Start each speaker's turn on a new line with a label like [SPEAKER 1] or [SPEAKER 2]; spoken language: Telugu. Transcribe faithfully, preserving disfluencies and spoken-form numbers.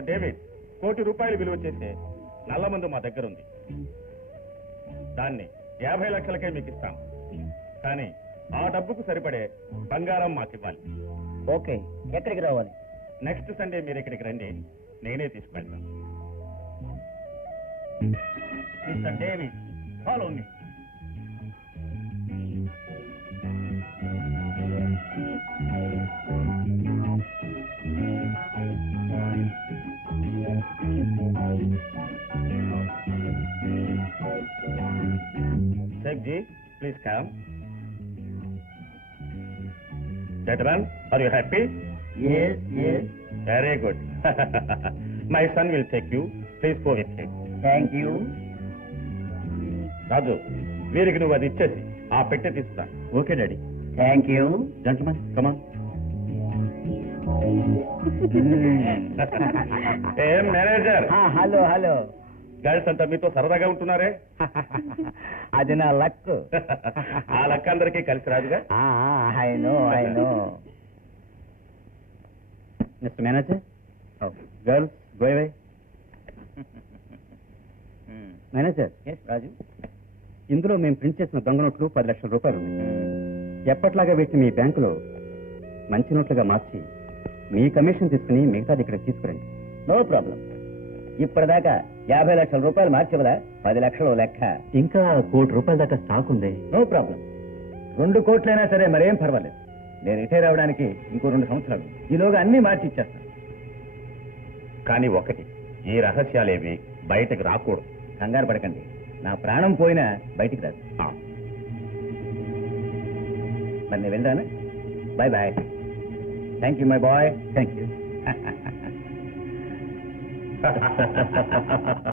[SPEAKER 1] మిస్టర్ డేవిడ్, కోటి రూపాయలు విలువ చేసే నల్ల మందు మా దగ్గర ఉంది. దాన్ని యాభై లక్షలకే మీకు ఇస్తాం. కానీ ఆ డబ్బుకు సరిపడే బంగారం మాకు ఇవ్వాలి.
[SPEAKER 2] ఓకే, ఎక్కడికి రావాలి?
[SPEAKER 1] నెక్స్ట్ సండే మీరు ఇక్కడికి రండి, నేనే తీసుకెళ్తాను. Mister David, follow me. Sheikh ji, please come. Gentlemen, are you happy?
[SPEAKER 2] Yes, yes.
[SPEAKER 1] Very good. My son will take you. Please go with him.
[SPEAKER 2] Thank you.
[SPEAKER 1] Raju, వీరికి నువ్వు అది ఇచ్చేసి ఆ పెట్టె తీసుకురా.
[SPEAKER 2] Okay daddy. Thank you.
[SPEAKER 1] Gentlemen, come on. ఏం మేనేజర్?
[SPEAKER 2] Hello hello.
[SPEAKER 1] గర్ల్స్ అంతా మీతో సరదాగా ఉంటున్నారే?
[SPEAKER 2] అది నా లక్.
[SPEAKER 1] ఆ లక్ అందరికీ కలిసి రాదుగా.
[SPEAKER 2] I know I know.
[SPEAKER 1] Mister manager, girls go away. Manager,
[SPEAKER 2] Raju,
[SPEAKER 1] ఇందులో మేము ప్రింట్ చేసిన దొంగ నోట్లు పది లక్షల రూపాయలు ఉన్నాయి. ఎప్పట్లాగా వీటిని మీ బ్యాంకులో మంచి నోట్లుగా మార్చి మీ కమిషన్ తీసుకుని మిగతాది ఇక్కడ తీసుకురండి.
[SPEAKER 2] No problem. ఇప్పటిదాకా యాభై లక్షల రూపాయలు మార్చివదా? పది లక్షలు లెక్క.
[SPEAKER 1] ఇంకా కోటి రూపాయల దాకా స్టాక్ ఉంది.
[SPEAKER 2] No problem. రెండు కోట్లైనా సరే మరేం పర్వాలేదు. నేను రిటైర్ అవడానికి ఇంకో రెండు సంవత్సరాలు, ఈలోగా అన్ని మార్చి ఇచ్చేస్తాను.
[SPEAKER 1] కానీ ఒకటి, ఈ రహస్యాలేవి బయటకు రాకూడదు.
[SPEAKER 2] కంగారు పడకండి, నా ప్రాణం పోయినా బయటికి రాదు. మరి నేను వెళ్ళాను. Bye bye. Thank you my boy.
[SPEAKER 1] Thank you.